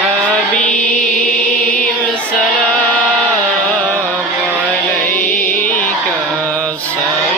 حبيب سلام عليك السلام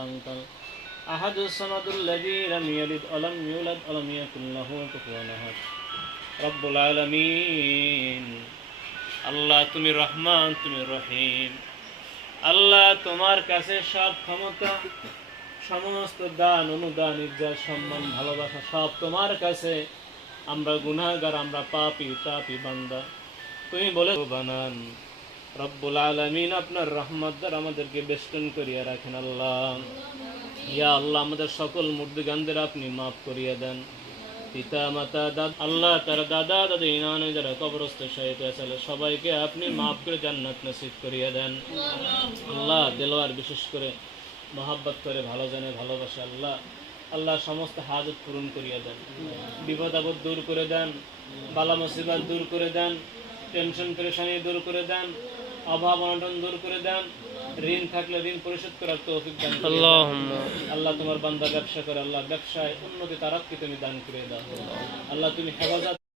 أنت أحد الصمد الذي لم يلد ولم يولد ولم يكن له كفوا أحد رب العالمين আল্লাহ তুমি রহমান তুমি রহিম আল্লাহ তোমার কাছে সব ক্ষমতা সমস্ত দান অনুদান ইজ্জত সম্মান ভালোবাসা সব তোমার কাছে আমরা গুনাহগার আমরা পাপি তাপি বান্দা তুমি বলে বানান রব্বুল আলমিন আপনার রহমত দ্বারা আমাদেরকে বেষ্টন করিয়া রাখেন, আল্লাহ। ইয়া আল্লাহ, আমাদের সকল মুর্দিগানদের আপনি মাফ করিয়া দেন। পিতা, মাতা, দাদা, আল্লাহ, তার দাদা, দাদি ইনানে যারা কবরস্থ শাহিদ হয়েছিল সবাইকে আপনি মাফ করে জান্নাত নসিব করিয়া দেন। আল্লাহ, দেলোয়ার বিশেষ করে মহাব্বত করে, ভালো জানে, ভালোবাসে, আল্লাহ। আল্লাহ, সমস্ত হাজত পূরণ করিয়া দেন। বিপদ আপদ দূর করে দেন, বালা মুসিবত দূর করে দেন, টেনশন, পরেশানি দূর করে দেন। অভাব অনটন দূর করে দেন। ঋণ থাকলে ঋণ পরিশোধ করার তৌফিক দান আল্লাহ তোমার বান্দা ব্যবসা করে আল্লাহ ব্যবসায় উন্নতি তারাতকে তুমি দান করে দাও। আল্লাহ তুমি হেফাজত